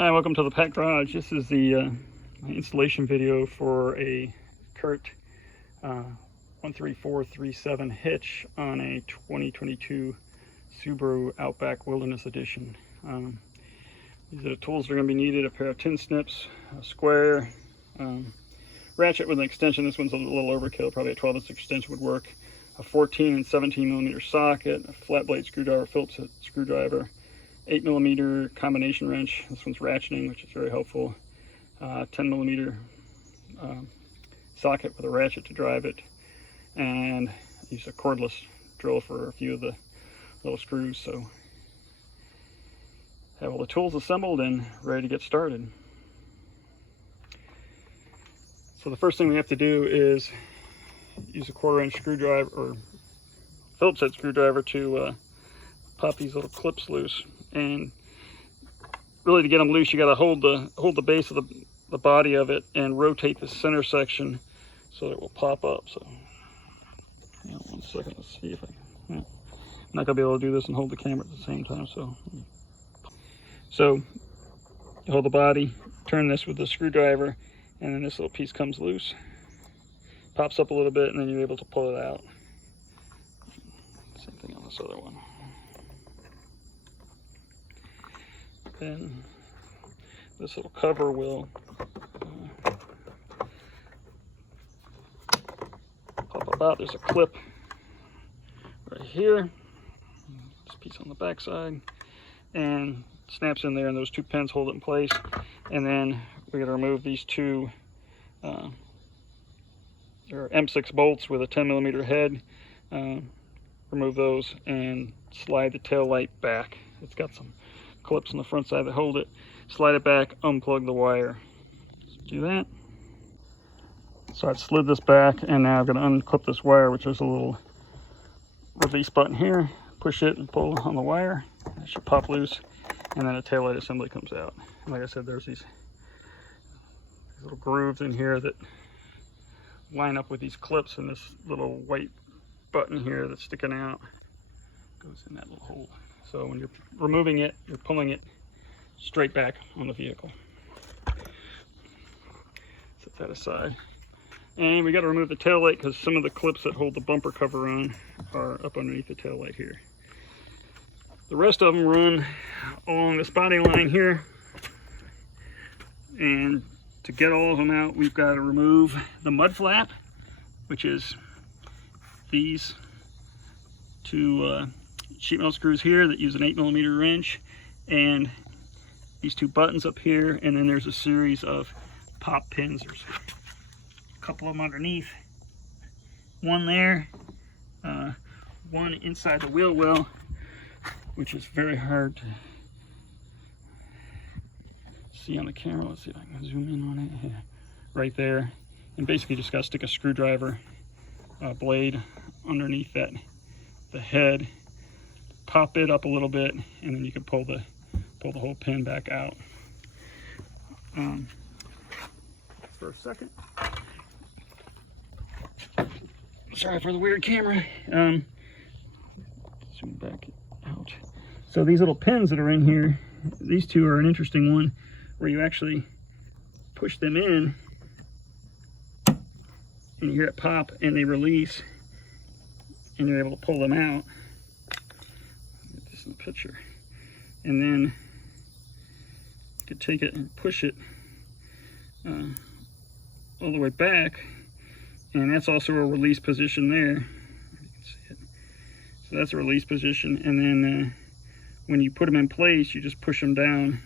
Hi, welcome to the Pet Garage. This is the installation video for a Curt 13437 Hitch on a 2022 Subaru Outback Wilderness Edition. These are the tools that are going to be needed: a pair of tin snips, a square, ratchet with an extension. This one's a little overkill, probably a 12-inch extension would work. A 14 and 17 millimeter socket, a flat blade screwdriver, Phillips screwdriver, 8mm combination wrench. This one's ratcheting, which is very helpful. 10mm socket with a ratchet to drive it, and use a cordless drill for a few of the little screws. So have all the tools assembled and ready to get started. So the first thing we have to do is use a 1/4-inch screwdriver or Phillips head screwdriver to pop these little clips loose. And really, to get them loose, you got to hold the base of the body of it and rotate the center section so that it will pop up. So, you know, 1 second, let's see if I can. Yeah. I'm not gonna be able to do this and hold the camera at the same time. So you hold the body, turn this with the screwdriver, and then this little piece comes loose, pops up a little bit, and then you're able to pull it out. Same thing on this other one. Then this little cover will pop up out. There's a clip right here, this piece on the back side, and snaps in there, and those 2 pins hold it in place. And then we're going to remove these 2 they're M6 bolts with a 10mm head. Remove those and slide the tail light back. It's got some clips on the front side that hold it. Slide it back, unplug the wire. Let's do that. So I've slid this back, and now I'm going to unclip this wire, which is a little release button here. Push it and pull on the wire. It should pop loose, and then a tail light assembly comes out. And like I said, there's these little grooves in here that line up with these clips, and this little white button here that's sticking out goes in that little hole. So when you're removing it, you're pulling it straight back on the vehicle. Set that aside. And we got to remove the tail light because some of the clips that hold the bumper cover on are up underneath the tail light here. The rest of them run along this body line here. And to get all of them out, we've got to remove the mud flap, which is these 2 sheet metal screws here that use an 8mm wrench, and these 2 buttons up here, and then there's a series of pop pins. There's a couple of them underneath, one there, one inside the wheel well, which is very hard to see on the camera. Let's see if I can zoom in on it. Yeah, right there. And basically just got to stick a screwdriver blade underneath that, the head, pop it up a little bit, and then you can pull the whole pin back out. For a second. Sorry for the weird camera. Zoom back out. So these little pins that are in here, these 2 are an interesting one, where you actually push them in, and you hear it pop, and they release, and you're able to pull them out. Get this in the picture. And then you could take it and push it all the way back, and that's also a release position there. You can see it. So that's a release position, and then when you put them in place, you just push them down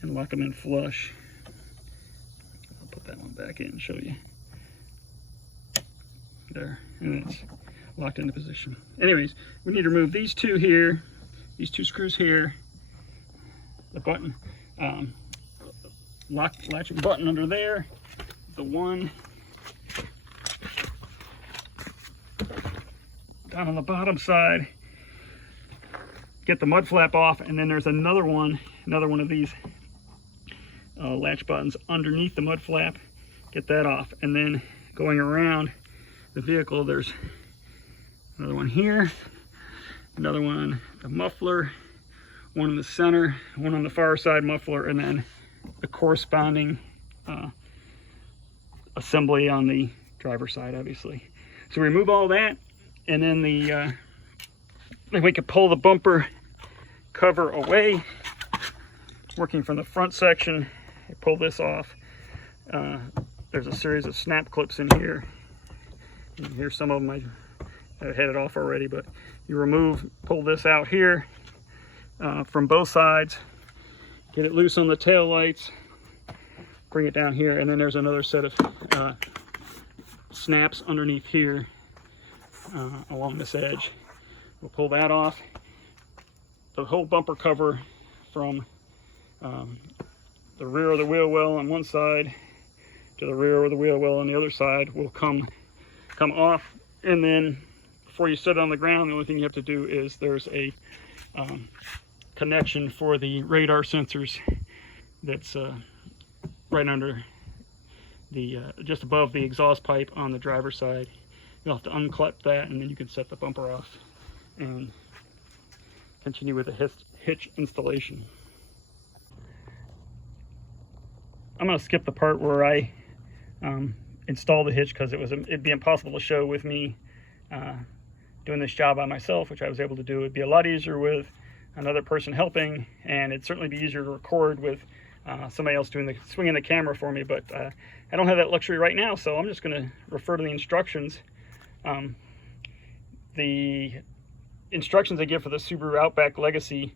and lock them in flush. I'll put that one back in and show you. There, and it's locked into position. Anyways, we need to remove these 2 here, these 2 screws here, the button, latching button under there, the one down on the bottom side. Get the mud flap off, and then there's another one of these latch buttons underneath the mud flap. Get that off, and then going around the vehicle, there's another one here, another one, the muffler, one in the center, one on the far side muffler, and then the corresponding assembly on the driver's side, obviously. So remove all that, and then then we can pull the bumper cover away. Working from the front section, I pull this off. There's a series of snap clips in here. And here's some of them I had it off already, but you pull this out here from both sides, get it loose on the tail lights, bring it down here, and then there's another set of snaps underneath here along this edge. We'll pull that off. The whole bumper cover from the rear of the wheel well on one side to the rear of the wheel well on the other side will come off. And then before you set it on the ground, the only thing you have to do is there's a connection for the radar sensors that's right under the just above the exhaust pipe on the driver's side. You'll have to unclip that, and then you can set the bumper off and continue with the hitch installation. I'm going to skip the part where I install the hitch, because it'd be impossible to show with me doing this job by myself, which I was able to do. It'd be a lot easier with another person helping, and it'd certainly be easier to record with somebody else swinging the camera for me, but I don't have that luxury right now, so I'm just going to refer to the instructions. The instructions I give for the Subaru Outback Legacy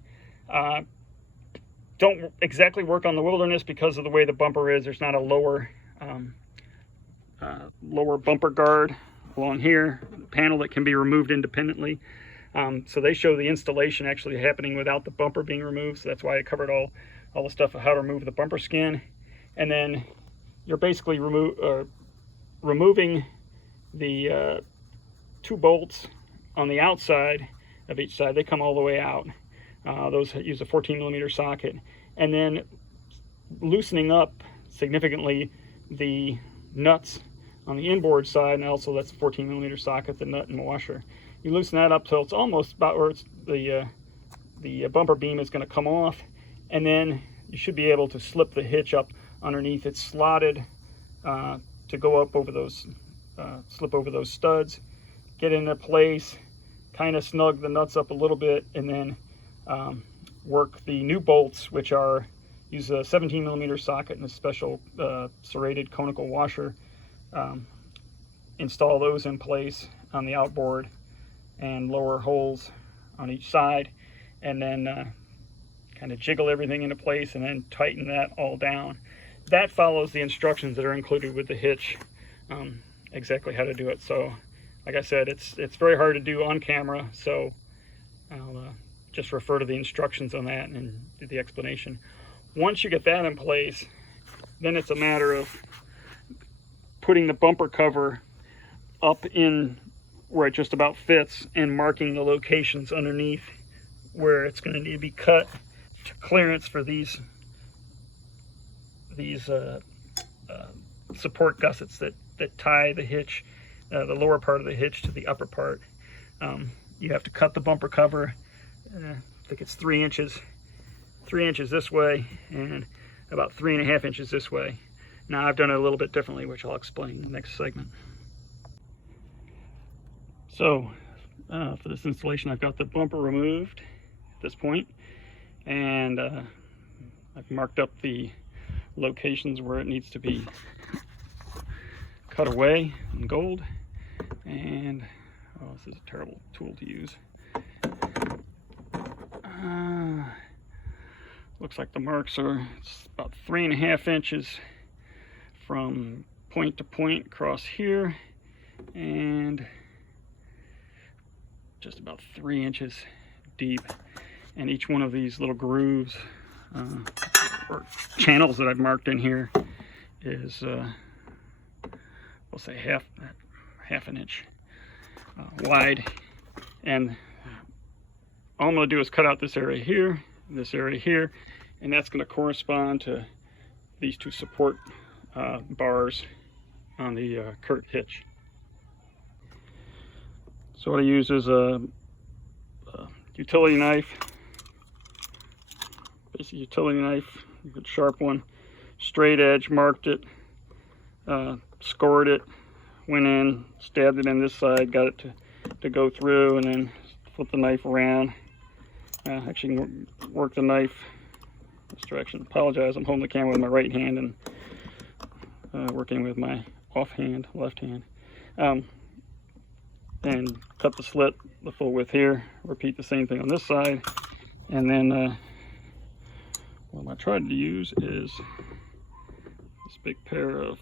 don't exactly work on the Wilderness because of the way the bumper is. There's not a lower bumper guard along here, a panel that can be removed independently. So they show the installation actually happening without the bumper being removed. So that's why I covered all the stuff of how to remove the bumper skin. And then you're basically removing the 2 bolts on the outside of each side. They come all the way out. Those use a 14mm socket, and then loosening up significantly the nuts on the inboard side, and also that's a 14mm socket, the nut and washer. You loosen that up till it's almost about where the bumper beam is going to come off, and then you should be able to slip the hitch up underneath. It's slotted to go up over those, slip over those studs, get into place, kind of snug the nuts up a little bit, and then work the new bolts, which use a 17mm socket and a special serrated conical washer. Install those in place on the outboard and lower holes on each side, and then kind of jiggle everything into place and then tighten that all down. That follows the instructions that are included with the hitch, exactly how to do it. So like I said, it's very hard to do on camera, so I'll just refer to the instructions on that and do the explanation. Once you get that in place, then it's a matter of putting the bumper cover up in where it just about fits and marking the locations underneath where it's going to need to be cut to clearance for these support gussets that tie the hitch, the lower part of the hitch, to the upper part. You have to cut the bumper cover. I think it's 3 inches this way and about 3.5 inches this way. Now I've done it a little bit differently, which I'll explain in the next segment. So for this installation, I've got the bumper removed at this point, and I've marked up the locations where it needs to be cut away in gold. And this is a terrible tool to use. Looks like the marks are about 3.5 inches from point to point across here, and just about 3 inches deep. And each one of these little grooves or channels that I've marked in here is we'll say half an inch wide. And all I'm going to do is cut out this area here, this area here, and that's going to correspond to these 2 support bars on the Curt hitch. So what I use is a utility knife basic utility knife, a good sharp one, straight edge, marked it, scored it, went in, stabbed it in this side, got it to go through, and then flip the knife around. Actually work the knife this direction. Apologize, I'm holding the camera with my right hand and working with my offhand, left hand. And cut the slit the full width here. Repeat the same thing on this side. And then what I tried to use is this big pair of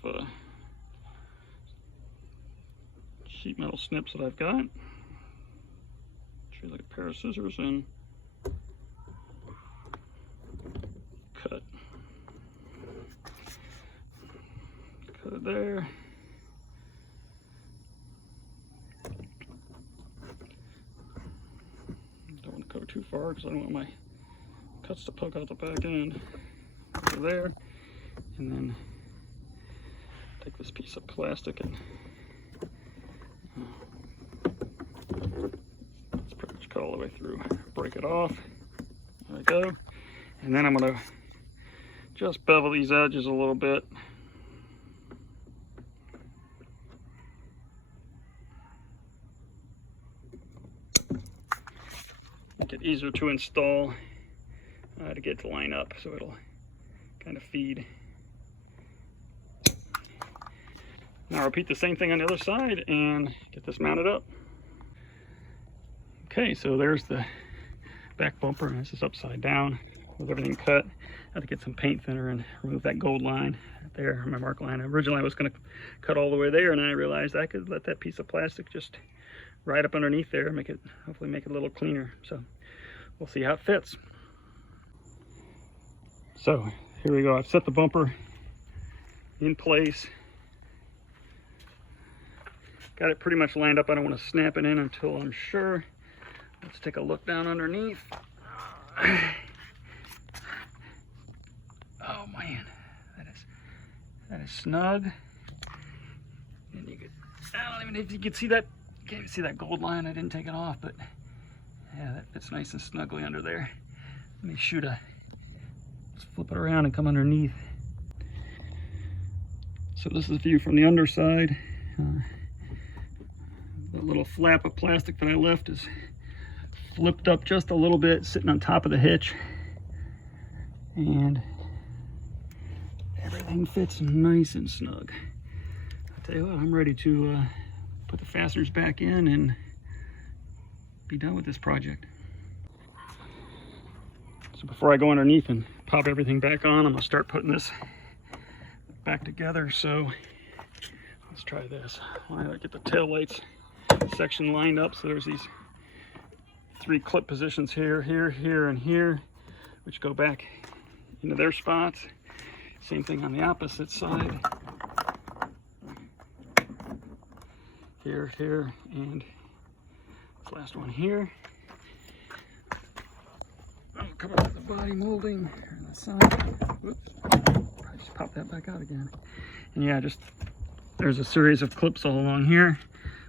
sheet metal snips that I've got. Treat like a pair of scissors and cut. Cut it there. Don't want to go too far because I don't want my cuts to poke out the back end. Over there. And then take this piece of plastic and let's pretty much cut all the way through. Break it off. There we go. And then I'm going to just bevel these edges a little bit. Make it easier to install, to get to line up, so it'll kind of feed. Now repeat the same thing on the other side and get this mounted up. Okay, so there's the back bumper, and this is upside down with everything cut. I had to get some paint thinner and remove that gold line right there, my mark line. Originally I was going to cut all the way there, and then I realized I could let that piece of plastic just right up underneath there and make it, hopefully make it a little cleaner. So we'll see how it fits. So here we go. I've set the bumper in place. Got it pretty much lined up. I don't want to snap it in until I'm sure. Let's take a look down underneath. Oh man, that is snug. And you could, I don't even know if you can see that. You can't even see that gold line. I didn't take it off, but yeah, that fits nice and snugly under there. Let me let's flip it around and come underneath. So this is a view from the underside. The little flap of plastic that I left is flipped up just a little bit, sitting on top of the hitch, and everything fits nice and snug. I'll tell you what, I'm ready to put the fasteners back in and be done with this project. So before I go underneath and pop everything back on, I'm gonna start putting this back together. So let's try this. I gotta get the tail lights section lined up. So there's these 3 clip positions here, here, here, and here, which go back into their spots. Same thing on the opposite side. Here, here, and this last one here. I'll cover up the body molding on the side. Whoops. Probably just pop that back out again. And yeah, just there's a series of clips all along here.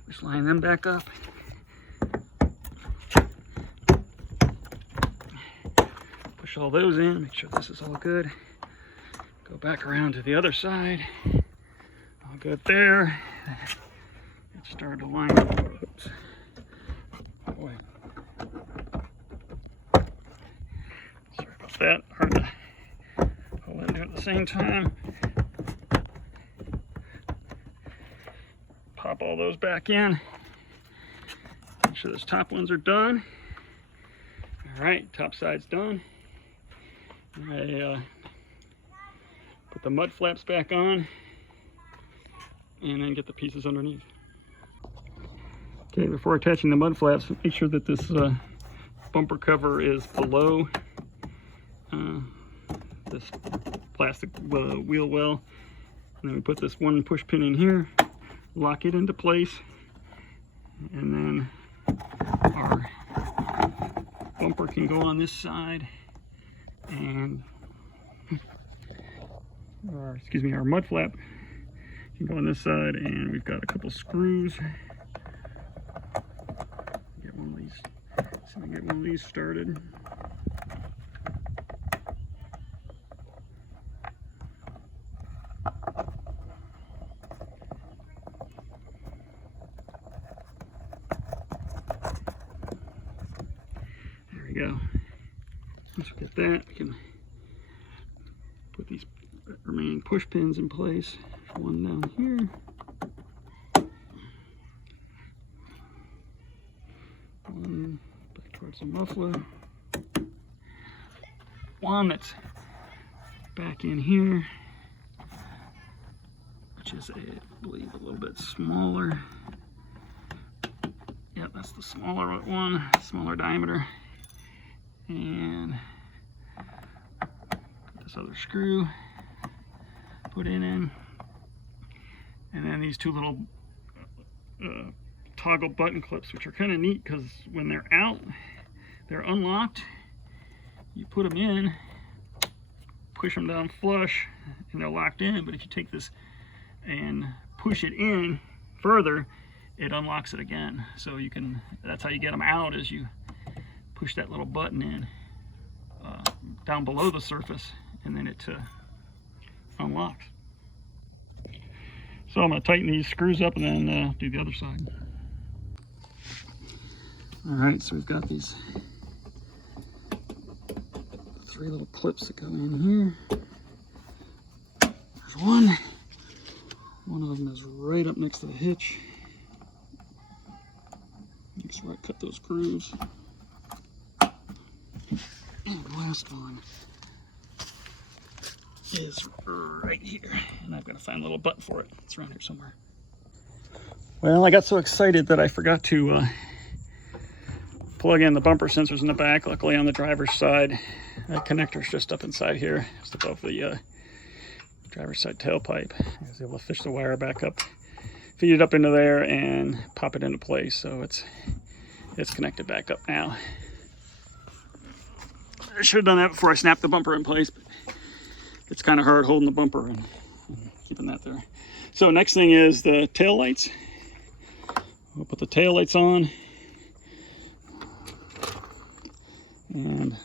Just line them back up. Push all those in, make sure this is all good. Go back around to the other side. All good there. It started to line up. Oops. Boy. Sorry about that. Hard to hold in there at the same time. Pop all those back in. Make sure those top ones are done. All right, top side's done. I put the mud flaps back on and then get the pieces underneath. Okay, before attaching the mud flaps, make sure that this bumper cover is below this plastic wheel well. And then we put this one push pin in here, lock it into place, and then our bumper can go on this side, and our mud flap can go on this side, and we've got a couple screws. Get one of these, so I get one of these started. that, I can put these remaining push pins in place. One down here. One back towards the muffler. One that's back in here, which is, I believe, a little bit smaller. Yep, that's the smaller one, smaller diameter. And this other screw, put in. And then these two little toggle button clips, which are kind of neat because when they're out, they're unlocked. You put them in, push them down flush, and they're locked in. But if you take this and push it in further, it unlocks it again. So you can, that's how you get them out, is you push that little button in down below the surface, and then it unlocks. So I'm going to tighten these screws up and then do the other side. Alright, so we've got these 3 little clips that go in here. There's one. One of them is right up next to the hitch. Make sure I cut those grooves. And the last one is right here. And I've got to find a little button for it. It's around here somewhere. Well, I got so excited that I forgot to plug in the bumper sensors in the back. Luckily on the driver's side, that connector's just up inside here, just above the driver's side tailpipe. I was able to fish the wire back up, feed it up into there, and pop it into place. So it's connected back up now. I should have done that before I snapped the bumper in place, but it's kind of hard holding the bumper and keeping that there. So next thing is the tail lights. We'll put the tail lights on, and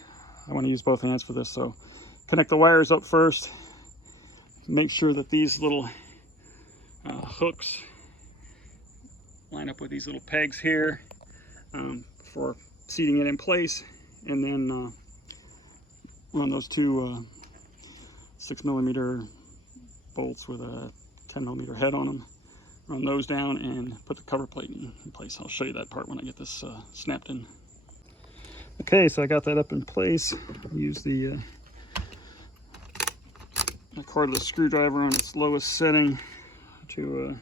I want to use both hands for this. So connect the wires up first. Make sure that these little hooks line up with these little pegs here for seating it in place, and then run those two 6mm bolts with a 10mm head on them. Run those down and put the cover plate in place. I'll show you that part when I get this snapped in. Okay, so I got that up in place. Use the cordless screwdriver on its lowest setting to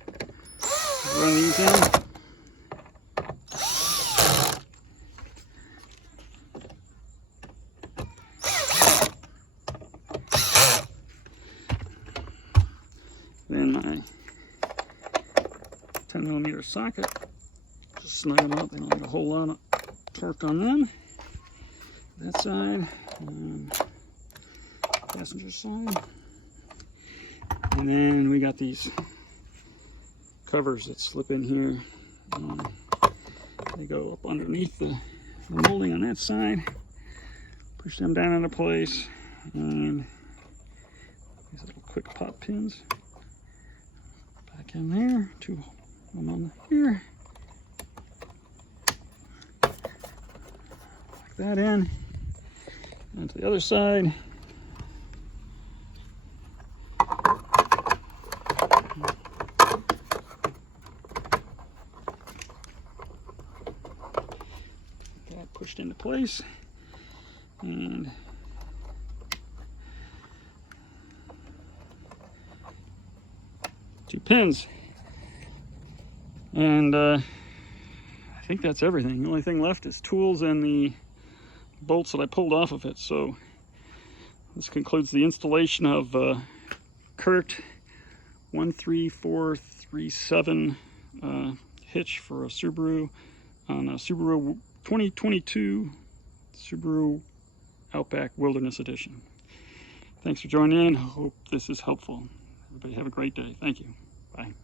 run these in. Then my 10mm socket, just snug them up. They don't need a whole lot of torque on them. That side, passenger side. And then we got these covers that slip in here. They go up underneath the molding on that side. Push them down into place. And these little quick pop pins back in there. Two of them on here. Like that in. And to the other side. That pushed into place. And two pins. And I think that's everything. The only thing left is tools and the bolts that I pulled off of it. So this concludes the installation of Curt 13437 hitch for a Subaru on a Subaru 2022 Subaru Outback Wilderness Edition. Thanks for joining in. Hope this is helpful. Everybody have a great day. Thank you. Bye.